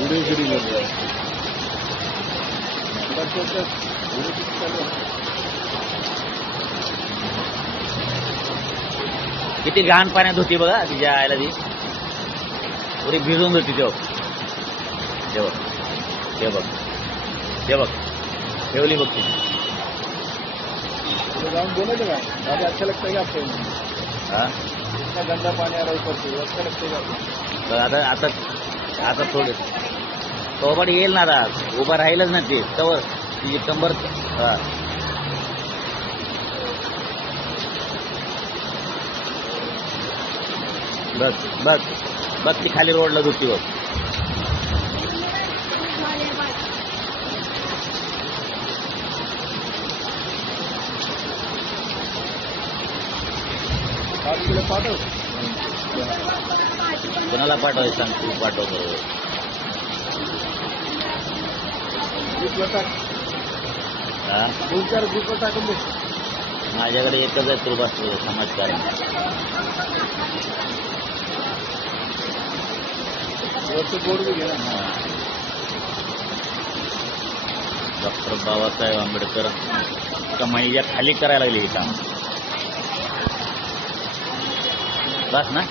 Video shooting करतोय. किती घाण पाण्यात होती बघा तिच्या आईला ती पुरी भिजून होती. ते बघ ते बघ ते बघ ठेवली बघ ती. बोलायचं का अभी अच्छा लगता है आपको? हा इतना गंदा पानी आ रहा है ऊपर से, अच्छा लगता है आपको? आता आता आता थोडं सोबत येईल ना आता उभं राहीलच ना ते तवर तिची कंबर. हा बस बस बस ती खाली रोडला धुती बघ. पाठव कोणाला पाठवायचं सांग तू पाठव बरोबर. हा 2-4 ग्रुपवर टाकून दे. माझ्याकडे एकच आहे ग्रुप असतो समाजकारण. बोर्ड भी घे ना. डॉक्टर बाबासाहेब आंबेडकर कमाईच्या खाली करायला लागली ही काम. बस ना.